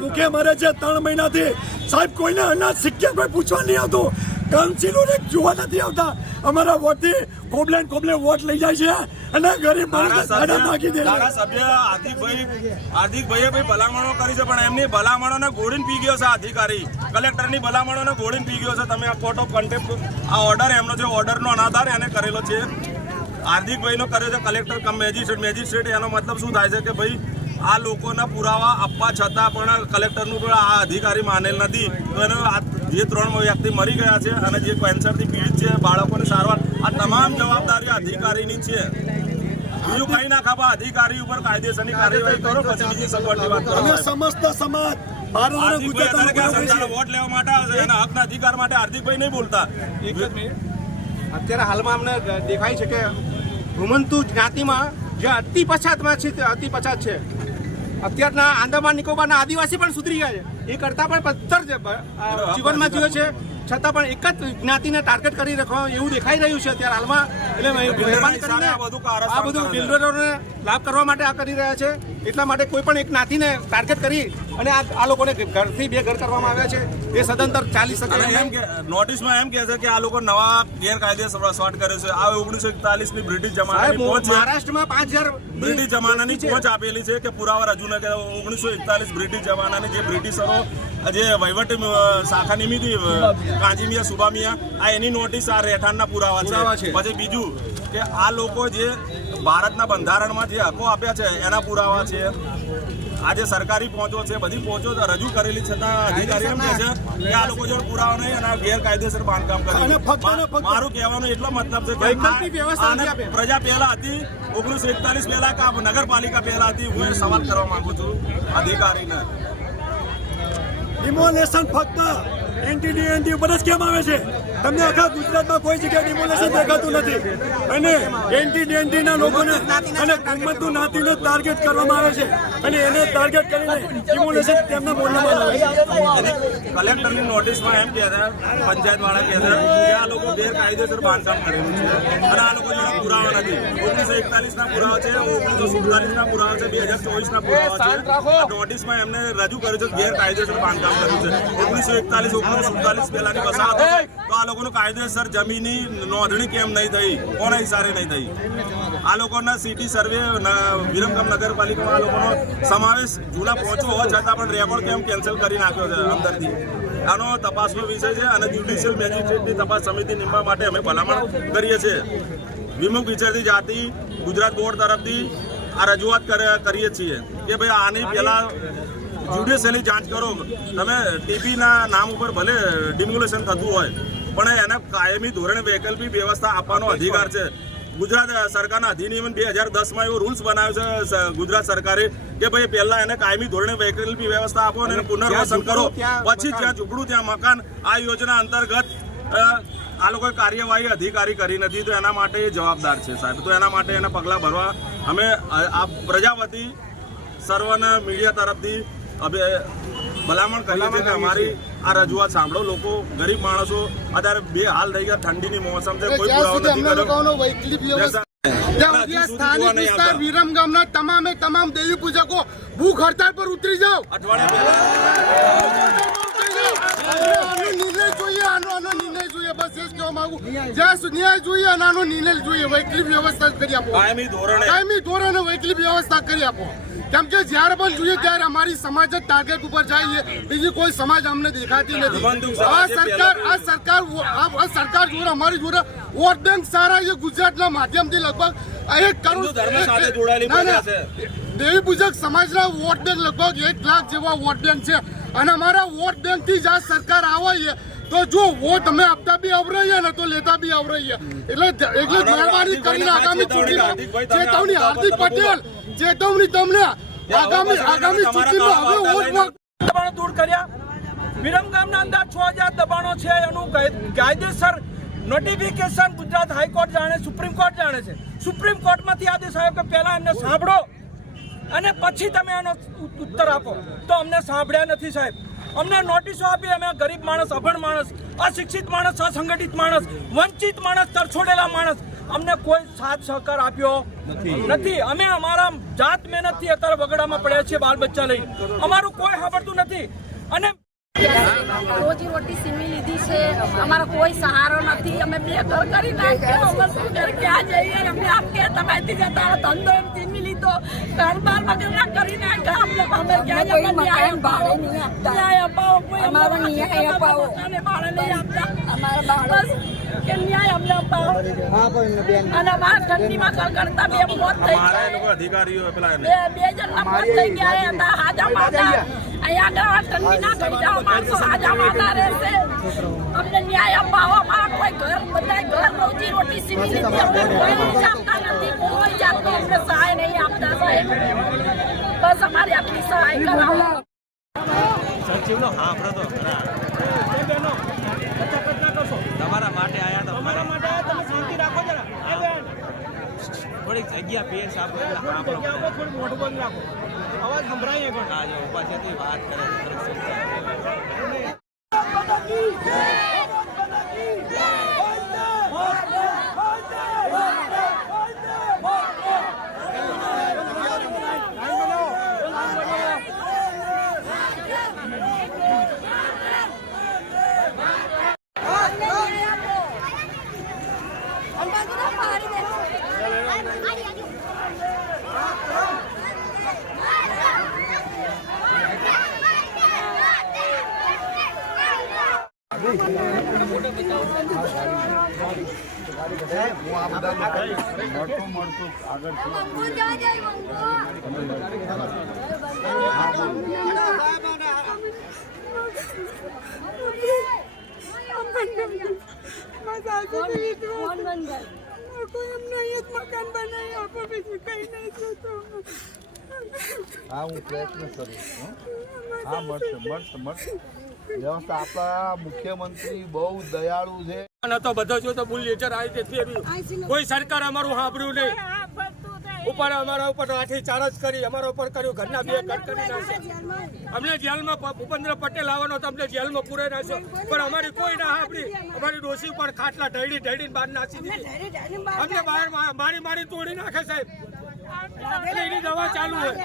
ભૂખે મરે છે ત્રણ મહિનાથી સાહેબ કોઈને અનાજ સિક્કે કોઈ પૂછવા નહીં આવતું. કાઉન્સિલર એક જોવા નથી આવતા. અમારા વોટથી કોબલે કોબલે વોટ લઈ જાય છે અને ગરીબ માણસ ખાડા નાખી દે સભ્ય હાર્દિકભાઈ હાર્દિકભાઈએ ભાઈ ભલામણો કરી છે પણ એમની ભલામણોને ગોળીને પી ગયો છે અધિકારી. કલેક્ટરની ભલામણોને ગોળીને પી ગયો છે. તમે આ કોર્ટ ઓફ કન્ટેમ્પ આ ઓર્ડર એમનો જે ઓર્ડરનો અનાધાર એને કરેલો છે. હાર્દિકભાઈનો કર્યો છે કલેક્ટર કમ મેજિસ્ટ્રેટ મેજિસ્ટ્રેટ એનો મતલબ શું થાય છે કે ભાઈ આ લોકોના પુરાવા આપવા છતાં પણ કલેક્ટરનું પણ આ અધિકારી માનેલ નથી. તો એનો જે ત્રણ વ્યક્તિ મરી ગયા છે અને જે કેન્સરથી પીડિત છે બાળકોની સારવાર આ તમામ જવાબદારીઓ અધિકારીની છે. બીજું કઈ ના ખાવા અધિકારી ઉપર કાયદેસરની કાર્યવાહી કરો પછી બીજી સગવડની વાત કરો. સમસ્ત સમાજ વોટ લેવા માટે આવે એના હકના અધિકાર માટે હાર્દિકભાઈ નહીં બોલતા. એક જ મિનિટ. અત્યારે હાલમાં અમને દેખાય છે કે ભૂમંતુ જ્ઞાતિમાં જે અતિ પછાતમાં છે તે અતિ પછાત છે. અત્યારના આંદામાન નિકોબારના આદિવાસી પણ સુધરી ગયા છે. એ કરતાં પણ પથ્થર છે. જીવનમાં જીવે છે. છતાં પણ એક જ જ્ઞાતિને ટાર્ગેટ કરી રાખવા એવું દેખાઈ રહ્યું છે અત્યારે હાલમાં. એટલે મહેરબાની કરીને આ બધું. બિલ્ડરોને લાભ કરવા માટે આ કરી રહ્યા છે. એટલા માટે કોઈ પણ એક જ્ઞાતિને ટાર્ગેટ કરી અને આ આ લોકોને ઘરથી બે ઘર કરવામાં આવ્યા છે. એ સદંતર ચાલી શકે એમ કે નોટિસમાં એમ કહે છે કે આ લોકો નવા ગેરકાયદેસર વસવાટ કરે છે. આ ઓગણીસો એકતાલીસની બ્રિટિશ જમાનાની પહોંચ મહારાષ્ટ્રમાં પાંચ હજાર બ્રિટિશ જમાનાની પહોંચ આપેલી છે કે પુરાવા રજૂ ન કે ઓગણીસો એકતાલીસ બ્રિટિશ જમાનાની જે બ્રિટિશરો જે વહીવટી શાખા નિમિત્તે કાંજીમિયા સુબામિયા આ એની નોટિસ આ રહેઠાણના પુરાવા છે. પછી બીજું કે આ લોકો જે ભારતના બંધારણમાં જે હકો આપ્યા છે એના પુરાવા છે આજે સરકારી પહોંચો છે બધી પહોંચો રજૂ કરેલી છતાં અધિકારી એમ કહે છે કે આ લોકો જોડે પુરાવા નહીં અને ગેરકાયદેસર બાંધકામ કરે મારું કહેવાનો એટલો મતલબ છે કે. પ્રજા પહેલા હતી ઓગણીસો એકતાલીસ પહેલા કે નગરપાલિકા પહેલા હતી હું એ સવાલ કરવા માંગુ છું અધિકારીને ડિમોલેશન ફક્ત એનટીડીએનટી ઉપર જ કેમ આવે છે? તમને આખા ગુજરાતમાં કોઈ જગ્યાએ ડિમોલેશન દેખાતું નથી. અને એન્ટી ડેન્ટીના લોકોને અને કિંમતનું નાતીને ટાર્ગેટ કરવામાં આવે છે. અને એને ટાર્ગેટ કરીને ડિમોલેશન તેમના બોલવામાં આવે છે. કલેક્ટરની નોટિસમાં એમ કહેતા છે પંચાયત વાળા કહે કે આ લોકો ગેરકાયદેસર બાંધકામ કરેલું છે. અને આ લોકો પુરાવા નથી. ઓગણીસો એકતાલીસ ના પુરાવા છે, ઓગણીસો સુડતાલીસ ના પુરાવા છે, બે હજાર ચોવીસ ના પુરાવા છે. નોટિસમાં એમને રજૂ કર્યું છે ગેરકાયદેસર બાંધકામ કર્યું છે. ઓગણીસો એકતાલીસ, ઓગણીસો સુડતાલીસ પહેલાની વસાહત તો આ લોકોનું કાયદેસર જમીનની નોંધણી કેમ નહીં થઈ? કોના હિસારે નહીં થઈ? આ લોકોના સિટી સર્વે વિરમગામ નગરપાલિકામાં આ લોકોનો સમાવેશ જુલા પહોંચ્યો હોવા છતાં પણ રેકોર્ડ કેમ કેન્સલ કરી નાખ્યો છે અંદરથી? આનો તપાસનો વિષય છે અને જ્યુડિશિયલ મેજિસ્ટ્રેટની તપાસ સમિતિ નિમવા માટે અમે ભલામણ કરીએ છીએ. વિમુખ વિચારતી જાતિ, ગુજરાત બોર્ડ તરફથી આ રજૂઆત કરે- કરીએ છીએ કે ભાઈ આની પહેલાં જ્યુડિશિયલી જાંચ કરો. તમે ટીપીના નામ ઉપર ભલે ડિમોલેશન થતું હોય પણ એને કાયમી ધોરણે વૈકલ્પિક વ્યવસ્થા આપવાનો અધિકાર છે. ગુજરાત સરકારના અધિનિયમ બે હજાર દસમાં એવો રૂલ્સ બનાવ્યો છે ગુજરાત સરકારે કે ભાઈ પહેલા એને કાયમી ધોરણે વૈકલ્પિક વ્યવસ્થા આપો અને એનું પુનર્વસન કરો. પછી જ્યાં ઝૂંપડું ત્યાં મકાન આ યોજના અંતર્ગત આ લોકોએ કાર્યવાહી અધિકારી કરી નથી તો એના માટે એ જવાબદાર છે સાહેબ. તો એના માટે એના પગલાં ભરવા અમે આ આ પ્રજાપતિ સર્વના મીડિયા તરફથી હવે ભલામણ કરીએ છીએ કે અમારી આ રજૂઆત સાંભળો. લોકો ગરીબ માણસો અત્યારે બે હાલ થઈ ગયા ઠંડીની મોસમ છે કોઈ પુરાવો નથી કર્યો. વિરમ ગામના તમામે તમામ દેવી પૂજકો ભૂખ પર ઉતરી જાઓ. અઠવાડિયા જોઈએ અને આનો નિર્ણય જોઈએ વૈકલ્પિક વ્યવસ્થા કરી આપો. કાયમી ધોરણે કાયમી ધોરણે વૈકલ્પિક વ્યવસ્થા કરી આપો. કેમ કે જ્યારે પણ જોઈએ ત્યારે અમારી સમાજ જ ટાર્ગેટ ઉપર જાય છે. બીજી કોઈ સમાજ અમને દેખાતી નથી. આ સરકાર આ સરકાર આ સરકાર જોડે અમારી જોડે વોટ બેંક સારા છે ગુજરાતના માધ્યમથી લગભગ એક કરોડ. દેવી પૂજક સમાજના વોટ બેંક લગભગ એક લાખ જેવા વોટ બેંક છે. અને અમારા વોટ બેંકથી જ આ સરકાર આવે છે. તો જો વોટ અમે આપતા બી આવરાઈએ ને તો લેતા બી આવરાઈએ. એટલે એટલે મહેરબાની કરીને આગામી ચૂંટણીમાં ચેતવણી હાર્દિક પટેલ ચેતવણી તમને આગામી આગામી ચૂંટણીમાં હવે વોટ દબાણો દૂર કર્યા. વિરમગામના અંદર છ હજાર દબાણો છે એનું કાયદેસર નોટિફિકેશન ગુજરાત હાઈકોર્ટ જાણે સુપ્રીમ કોર્ટ જાણે છે. સુપ્રીમ કોર્ટમાંથી આદેશ આવ્યો કે પહેલા એમને સાંભળો અને પછી તમે એનો ઉત્તર આપો. તો અમને સાંભળ્યા નથી સાહેબ. અમને નોટિસો આપી અમે ગરીબ માણસ અભણ માણસ અશિક્ષિત માણસ અસંગઠિત માણસ વંચિત માણસ તરછોડેલા માણસ અમને કોઈ સાથ સહકાર આપ્યો નથી. અમે અમારા જાત મહેનતથી અત્યારે વગડામાં પડ્યા છીએ બાલ બચ્ચા લઈ. અમારું કોઈ સાંભળતું નથી. અને રોજી રોટી સીમી લીધી છે. અમારો કોઈ સહારો નથી. અમે બે ઘર કરી નાખ્યો. અમે શું ઘર ક્યાં જઈએ? અમે તમારી જતા ધંધો એમ સીમી લીધો. ઘર બાર વગેરે કરી નાખ્યા અમને અમે ક્યાં ન્યાય મકાન ભાડે નહીં આપતા. ન્યાય અપાવો કોઈ અમારો ન્યાય અપાવો. મકાને ભાડે નહીં આપતા. અમારા બસ કે ન્યાય અમને અપાવો. અને અમારા ઠંડીમાં કરતા બે મોત થઈ ગયા લોકો અધિકારીઓ પેલા બે બે જણ મોત થઈ ગયા હતા હાજા માતા. અહીંયા આગળ ઠંડીના કરી જાઓ માણસો હાજા માતા રહેશે. અમને ન્યાય અપાવો. અમારા કોઈ ઘર બધા ઘર રોજી રોટી સીવી લીધી. કોઈ જાતનો અમને સહાય નહીં આપતા સાહેબ બસ અમારી આટલી સહાય કરાવો સચિવનો હાંભળો તો ખરા તમારા માટે આયા તો અમારા. માટે તમે શાંતિ રાખો જરા. એ બેન. થોડીક જગ્યા પેસ આપો એટલે થોડી હાંભળો જગ્યા આપો થોડું મોઢું બંધ રાખો. અવાજ સંભળાય એક હા જો ઊભા છે વાત કરે છે નહીં સમજાવો. હા હું પ્રયત્ન કરીશ. હા મળશે મળશે મળશે વ્યવસ્થા આપણા મુખ્યમંત્રી બહુ દયાળુ છે. તો બધો જો તો બુલ લેટર આવી કોઈ સરકાર અમારું સાંભળ્યું નહીં. ઉપર અમારા ઉપર લાઠી ચાર્જ કરી અમારા ઉપર કર્યું ઘરના બે કટ કરી નાખ્યા. અમને જેલમાં ભૂપેન્દ્ર પટેલ આવવાનો તો અમને જેલમાં પૂરે નાખ્યો. પણ અમારી કોઈ ના સાંભળી. અમારી ડોસી ઉપર ખાટલા ઢળી ઢળીને બહાર નાસી દીધી. અમને બહાર મા- મારી મારી તોડી નાખે સાહેબ. એની દવા ચાલુ હોય.